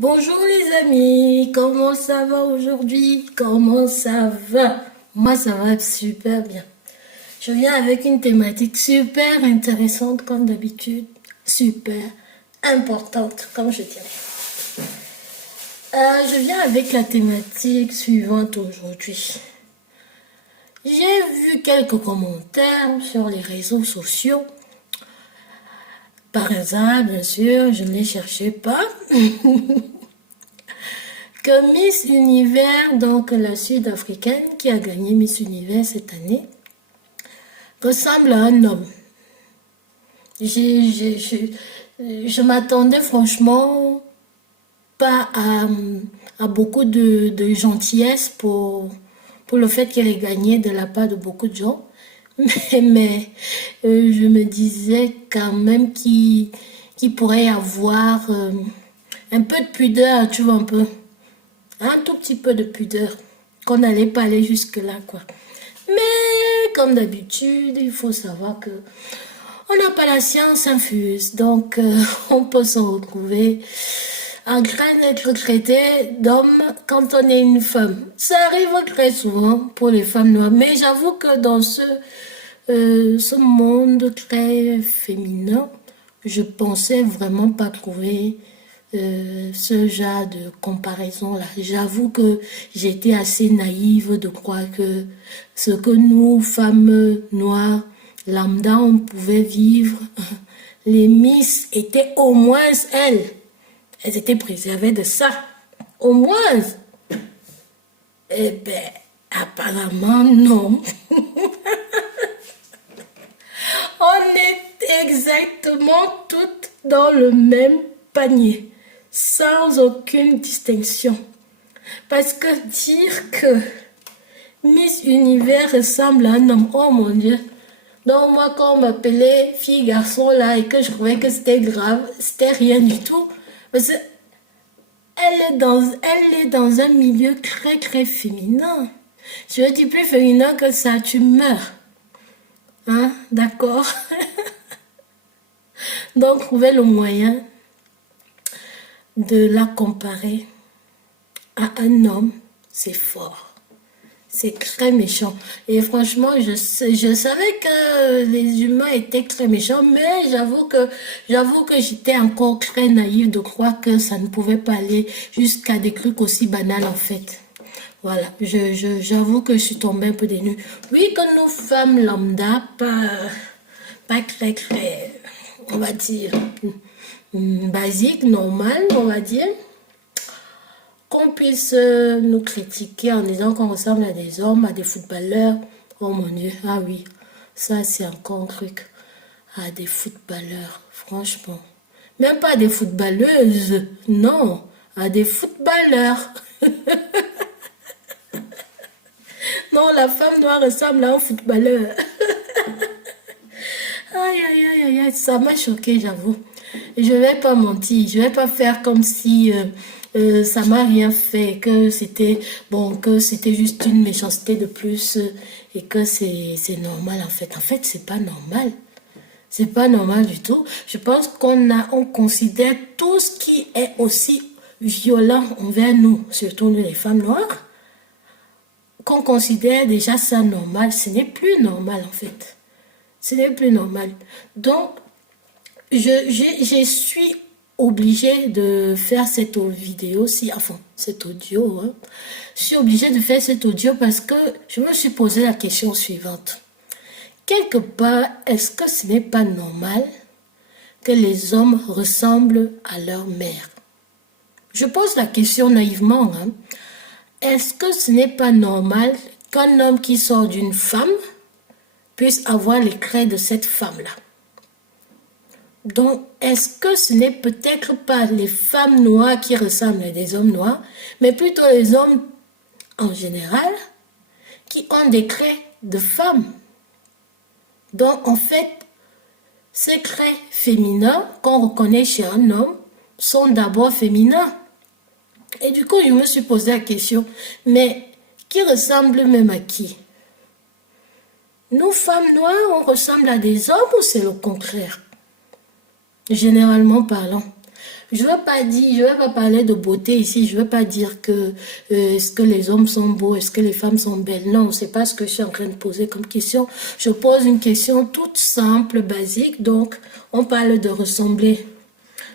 Bonjour les amis, comment ça va aujourd'hui? Comment ça va? Moi ça va super bien. Je viens avec une thématique super intéressante comme d'habitude, super importante comme je dirais. Je viens avec la thématique suivante aujourd'hui. J'ai vu quelques commentaires sur les réseaux sociaux. Par hasard, bien sûr, je ne les cherchais pas. Que Miss Univers, donc la Sud-Africaine qui a gagné Miss Univers cette année, ressemble à un homme. Je m'attendais franchement pas à beaucoup de gentillesse pour le fait qu'elle ait gagné de la part de beaucoup de gens. Mais je me disais quand même qu'il pourrait y avoir un peu de pudeur, tu vois, un tout petit peu de pudeur, qu'on n'allait pas aller jusque-là, quoi. Mais comme d'habitude, il faut savoir que on n'a pas la science infuse, donc on peut se retrouver en train d'être traité d'homme quand on est une femme. Ça arrive très souvent pour les femmes noires, mais j'avoue que dans ce monde très féminin, je pensais vraiment pas trouver ce genre de comparaison-là. J'avoue que j'étais assez naïve de croire que ce que nous, femmes noires, lambda, on pouvait vivre, les Miss étaient au moins elles. Elles étaient préservées de ça. Au moins. Eh bien, apparemment, non. On est exactement toutes dans le même panier, sans aucune distinction. Parce que dire que Miss Univers ressemble à un homme, oh mon Dieu. Donc moi, quand on m'appelait fille garçon là et que je trouvais que c'était grave, c'était rien du tout. Parce que elle est dans un milieu très très féminin. Je dis plus féminin que ça, tu meurs. Hein, d'accord. Donc trouver le moyen de la comparer à un homme, c'est fort. C'est très méchant. Et franchement, je savais que les humains étaient très méchants, mais j'avoue que j'étais encore très naïve de croire que ça ne pouvait pas aller jusqu'à des trucs aussi banals en fait. Voilà, j'avoue que je suis tombée un peu des nues. Oui, que nous femmes lambda, pas très très, on va dire, basique, normal, on va dire, qu'on puisse nous critiquer en disant qu'on ressemble à des hommes, à des footballeurs. Oh mon Dieu, ah oui, ça c'est encore un truc. À des footballeurs, franchement. Même pas à des footballeuses, non, à des footballeurs. Non, la femme noire ressemble à un footballeur. Aïe, aïe, aïe, aïe, aïe, ça m'a choqué, j'avoue. Je vais pas mentir, je vais pas faire comme si ça m'a rien fait, que c'était bon, que c'était juste une méchanceté de plus et que c'est normal en fait. En fait, c'est pas normal. C'est pas normal du tout. Je pense on considère tout ce qui est aussi violent envers nous, surtout nous les femmes noires, qu'on considère déjà ça normal. Ce n'est plus normal en fait. Ce n'est plus normal. Donc, je suis obligée de faire cette vidéo, enfin, cet audio. Hein. Je suis obligée de faire cet audio parce que je me suis posé la question suivante. Quelque part, est-ce que ce n'est pas normal que les hommes ressemblent à leur mère? Je pose la question naïvement. Hein. Est-ce que ce n'est pas normal qu'un homme qui sort d'une femme puisse avoir les traits de cette femme-là? Donc, est-ce que ce n'est peut-être pas les femmes noires qui ressemblent à des hommes noirs, mais plutôt les hommes en général qui ont des traits de femmes? Donc, en fait, ces traits féminins qu'on reconnaît chez un homme sont d'abord féminins. Et du coup, je me suis posé la question, mais qui ressemble même à qui? Nous, femmes noires, on ressemble à des hommes ou c'est le contraire? Généralement parlant. Je veux pas dire, je veux pas parler de beauté ici. Je veux pas dire que est-ce que les hommes sont beaux, est-ce que les femmes sont belles. Non, c'est pas ce que je suis en train de poser comme question. Je pose une question toute simple, basique. Donc, on parle de ressembler.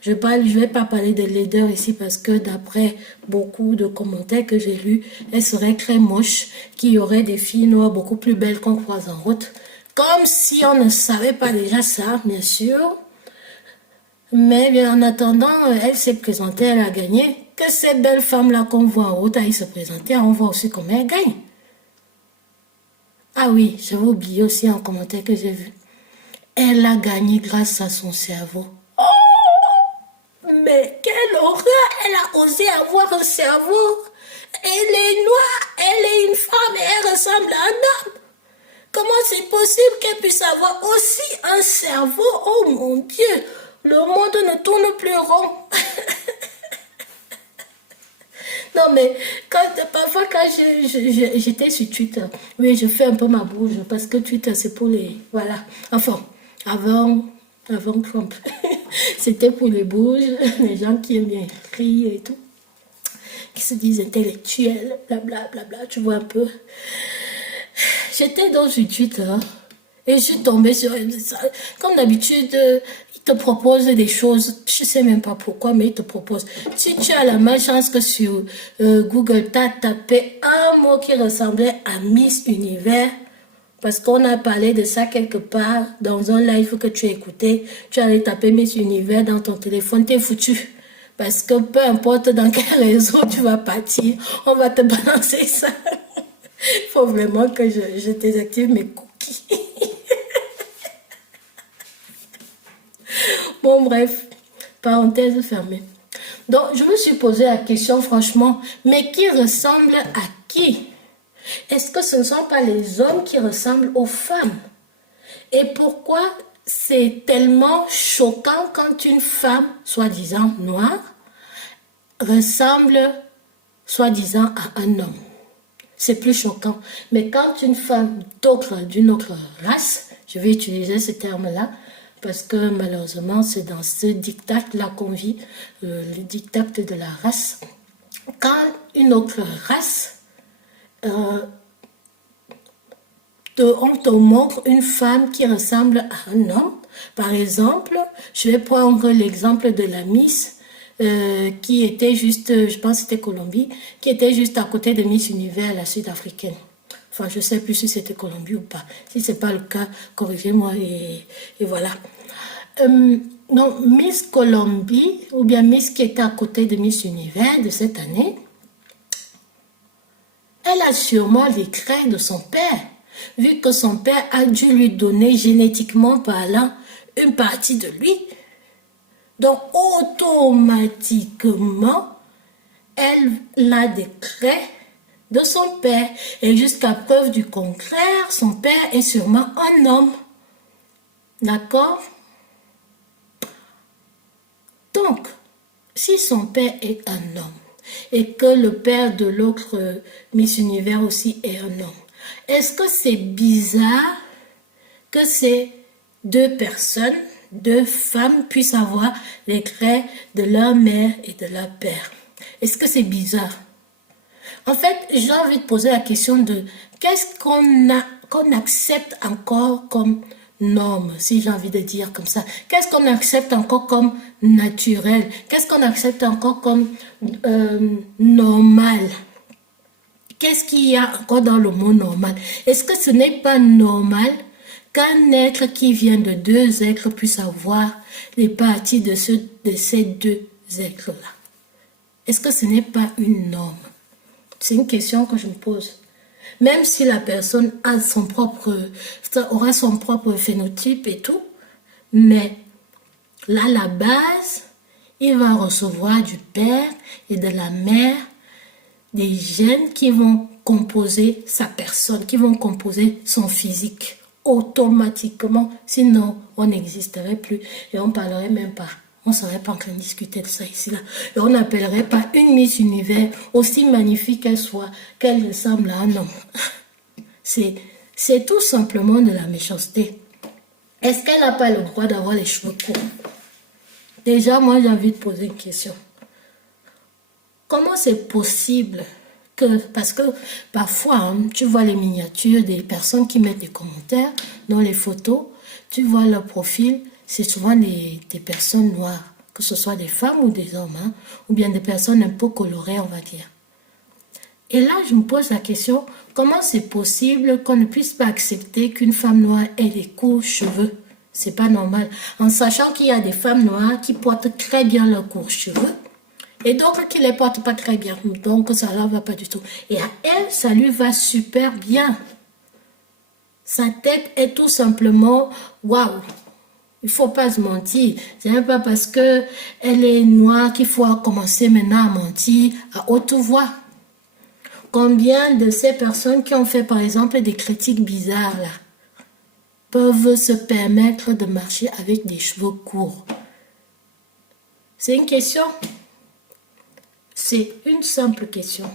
Je vais pas parler de laideur ici parce que d'après beaucoup de commentaires que j'ai lus, elle serait très moche, qu'il y aurait des filles noires beaucoup plus belles qu'on croise en route. Comme si on ne savait pas déjà ça, bien sûr. Mais bien, en attendant, elle s'est présentée, elle a gagné. Que ces belles femmes-là qu'on voit en route aillent se présenter, on voit aussi comment elles gagnent. Ah oui, j'avais oublié aussi un commentaire que j'ai vu. Elle a gagné grâce à son cerveau. Mais quelle horreur! Elle a osé avoir un cerveau. Elle est noire, elle est une femme et elle ressemble à un homme. Comment c'est possible qu'elle puisse avoir aussi un cerveau? Oh mon Dieu! Le monde ne tourne plus rond. Non, mais parfois, quand j'étais sur Twitter, oui, je fais un peu ma bouche parce que Twitter, c'est pour les. Voilà. Enfin, avant Trump, c'était pour les bouges, les gens qui aiment bien rire et tout, qui se disent intellectuels, blablabla, bla, bla, tu vois un peu. J'étais dans sur Twitter et je suis tombée sur. Comme d'habitude, ils te proposent des choses, je sais même pas pourquoi, mais ils te proposent. Si tu as la malchance que sur Google, tu as tapé un mot qui ressemblait à Miss Univers, parce qu'on a parlé de ça quelque part dans un live que tu as écouté, tu allais taper Miss Univers dans ton téléphone, t'es foutu. Parce que peu importe dans quel réseau tu vas partir, on va te balancer ça. Il faut vraiment que je désactive mes cookies. Bon, bref, parenthèse fermée. Donc, je me suis posé la question, franchement, mais qui ressemble à qui? Est-ce que ce ne sont pas les hommes qui ressemblent aux femmes? Et pourquoi c'est tellement choquant quand une femme, soi-disant noire, ressemble, soi-disant, à un homme? C'est plus choquant. Mais quand une femme d'une autre race, je vais utiliser ce terme-là, parce que malheureusement, c'est dans ce diktat-là qu'on vit, le diktat de la race. Quand une autre race, on te montre une femme qui ressemble à un homme, par exemple, je vais prendre l'exemple de la Miss, qui était juste, je pense que c'était Colombie, qui était juste à côté de Miss Univers, la sud-africaine. Enfin, je ne sais plus si c'était Colombie ou pas. Si ce n'est pas le cas, corrigez-moi et voilà. Donc, Miss Colombie, ou bien Miss qui était à côté de Miss Univers de cette année, elle a sûrement les traits de son père, vu que son père a dû lui donner génétiquement parlant une partie de lui. Donc, automatiquement, elle a des traits de son père. Et jusqu'à preuve du contraire, son père est sûrement un homme. D'accord? Donc, si son père est un homme, et que le père de l'autre Miss Univers aussi est un homme, est-ce que c'est bizarre que ces deux personnes, deux femmes puissent avoir les traits de leur mère et de leur père? Est-ce que c'est bizarre? En fait, j'ai envie de poser la question de qu'est-ce qu'on accepte encore comme norme, si j'ai envie de dire comme ça. Qu'est-ce qu'on accepte encore comme naturel? Qu'est-ce qu'on accepte encore comme normal? Qu'est-ce qu'il y a encore dans le mot normal? Est-ce que ce n'est pas normal qu'un être qui vient de deux êtres puisse avoir les parties de ces deux êtres-là? Est-ce que ce n'est pas une norme? C'est une question que je me pose. Même si la personne aura son propre phénotype et tout, mais là, la base, il va recevoir du père et de la mère des gènes qui vont composer sa personne, qui vont composer son physique automatiquement. Sinon, on n'existerait plus et on ne parlerait même pas. On ne serait pas en train de discuter de ça ici, là. Et on n'appellerait pas une Miss Univers, aussi magnifique qu'elle soit, qu'elle ressemble à un homme. C'est tout simplement de la méchanceté. Est-ce qu'elle n'a pas le droit d'avoir les cheveux courts? Déjà, moi, j'ai envie de poser une question. Comment c'est possible que, parce que parfois, hein, tu vois les miniatures des personnes qui mettent des commentaires dans les photos, tu vois leur profil, c'est souvent des personnes noires, que ce soit des femmes ou des hommes, hein, ou bien des personnes un peu colorées, on va dire. Et là, je me pose la question, comment c'est possible qu'on ne puisse pas accepter qu'une femme noire ait des courts cheveux? C'est pas normal. En sachant qu'il y a des femmes noires qui portent très bien leurs courts cheveux, et d'autres qui les portent pas très bien. Donc, ça leur va pas du tout. Et à elle, ça lui va super bien. Sa tête est tout simplement, waouh. Il faut pas se mentir. Ce n'est pas parce que elle est noire qu'il faut commencer maintenant à mentir à haute voix. Combien de ces personnes qui ont fait, par exemple, des critiques bizarres, là, peuvent se permettre de marcher avec des cheveux courts? C'est une question. C'est une simple question.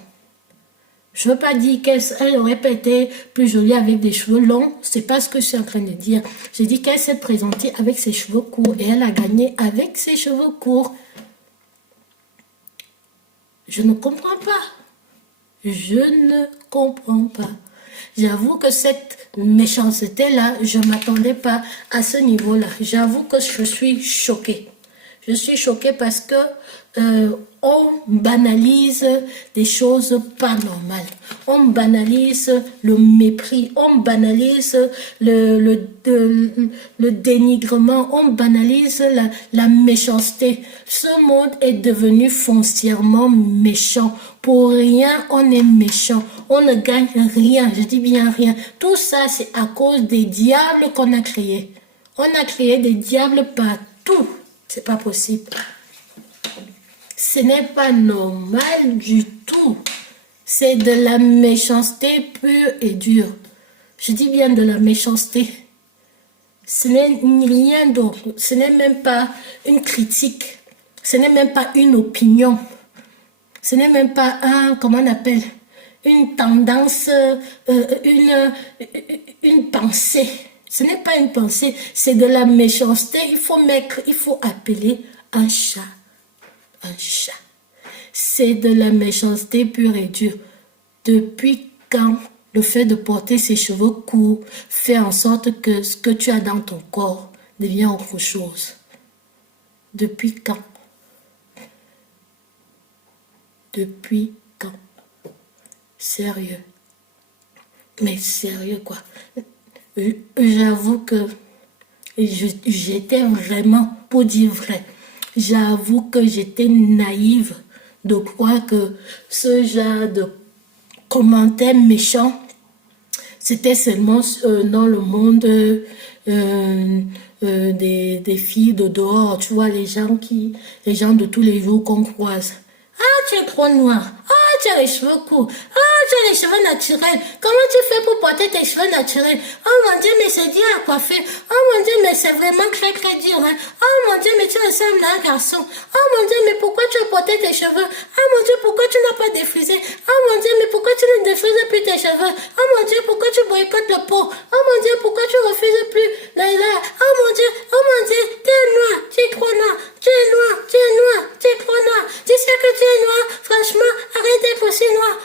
Je ne veux pas dire qu'elle n'aurait pas été plus jolie avec des cheveux longs. C'est pas ce que je suis en train de dire. Je dis qu'elle s'est présentée avec ses cheveux courts et elle a gagné avec ses cheveux courts. Je ne comprends pas. Je ne comprends pas. J'avoue que cette méchanceté-là, je ne m'attendais pas à ce niveau-là. J'avoue que je suis choquée. Je suis choquée parce que on banalise des choses pas normales. On banalise le mépris, on banalise le dénigrement, on banalise la méchanceté. Ce monde est devenu foncièrement méchant. Pour rien, on est méchant. On ne gagne rien, je dis bien rien. Tout ça, c'est à cause des diables qu'on a créés. On a créé des diables partout. C'est pas possible. Ce n'est pas normal du tout. C'est de la méchanceté pure et dure. Je dis bien de la méchanceté. Ce n'est rien d'autre. Ce n'est même pas une critique. Ce n'est même pas une opinion. Ce n'est même pas un, comment on appelle, une tendance, une pensée. Ce n'est pas une pensée, c'est de la méchanceté. Il faut appeler un chat. Un chat. C'est de la méchanceté pure et dure. Depuis quand le fait de porter ses cheveux courts fait en sorte que ce que tu as dans ton corps devient autre chose? Depuis quand? Depuis quand? Sérieux. Mais sérieux quoi. J'avoue que j'étais vraiment, pour dire vrai, j'avoue que j'étais naïve de croire que ce genre de commentaires méchants, c'était seulement dans le monde des filles de dehors, tu vois, les gens de tous les jours qu'on croise. Ah, tu es trop noir. Ah, tu as les cheveux courts. Ah, tu as les cheveux naturels. Comment tu fais pour porter tes cheveux naturels? Oh mon Dieu, mais c'est dur à coiffer. Oh mon Dieu, mais c'est vraiment très très dur. Hein? Oh mon Dieu, mais tu ressembles à un garçon. Oh mon Dieu, mais pourquoi tu as porté tes cheveux? Oh mon Dieu, pourquoi tu n'as pas défrisé? Oh mon Dieu, mais pourquoi tu ne défrises plus tes cheveux? Oh mon Dieu, pourquoi tu boycottes le pot? Oh mon Dieu, pourquoi tu refuses plus les arts? Oh mon Dieu, tu es noir, tu es trop noir. Tu es noir, tu es noir, tu es trop noir. Tu sais que tu es noir, franchement, arrête d'être aussi noir.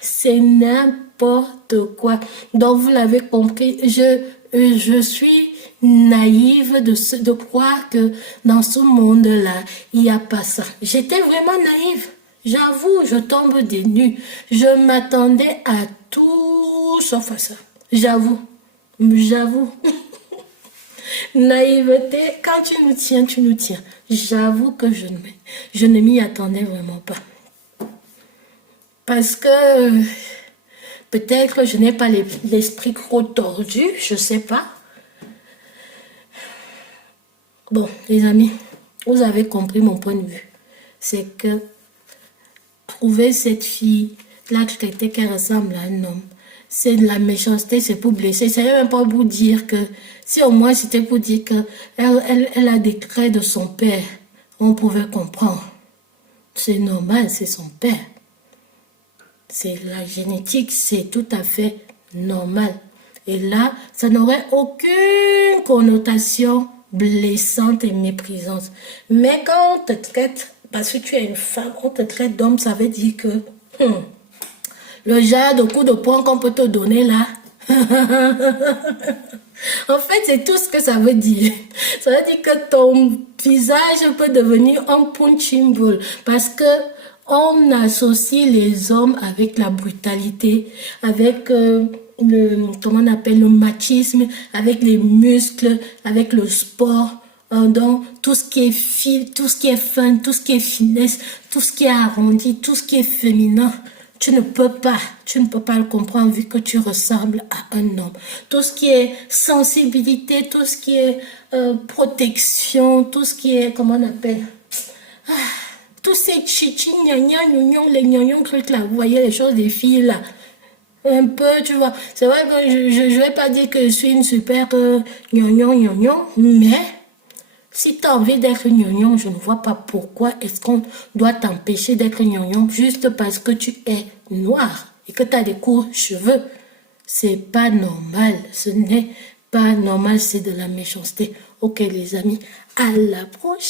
C'est n'importe quoi. Donc vous l'avez compris, je suis naïve de croire que dans ce monde-là, il n'y a pas ça. J'étais vraiment naïve. J'avoue, je tombe des nues. Je m'attendais à tout sauf à ça. J'avoue. Naïveté, quand tu nous tiens, tu nous tiens. J'avoue que je ne m'y attendais vraiment pas. Parce que peut-être je n'ai pas l'esprit trop tordu, je sais pas. Bon, les amis, vous avez compris mon point de vue. C'est que trouver cette fille, là, traiter qu'elle ressemble à un homme, c'est de la méchanceté, c'est pour blesser. C'est même pas pour dire que, si au moins c'était pour dire que elle a des traits de son père, on pouvait comprendre. C'est normal, c'est son père. C'est la génétique, c'est tout à fait normal. Et là, ça n'aurait aucune connotation blessante et méprisante. Mais quand on te traite, parce que tu es une femme, on te traite d'homme, ça veut dire que le genre de coup de poing qu'on peut te donner là, en fait, c'est tout ce que ça veut dire. Ça veut dire que ton visage peut devenir un punching ball parce que on associe les hommes avec la brutalité, avec comment on appelle, le machisme, avec les muscles, avec le sport. Donc, tout ce qui est tout ce qui est fun, tout ce qui est finesse, tout ce qui est arrondi, tout ce qui est féminin. Tu ne peux pas le comprendre vu que tu ressembles à un homme. Tout ce qui est sensibilité, tout ce qui est protection, tout ce qui est, comment on appelle, tous ces chichi, gna gna, les gnagnons trucs là, vous voyez les choses des filles là, un peu, tu vois. C'est vrai que je vais pas dire que je suis une super gnagnon, mais si tu as envie d'être gnagnon, je ne vois pas pourquoi est-ce qu'on doit t'empêcher d'être gnagnon juste parce que tu es noir et que tu as des courts cheveux. C'est pas normal, ce n'est pas normal, c'est de la méchanceté. Ok les amis, à la prochaine.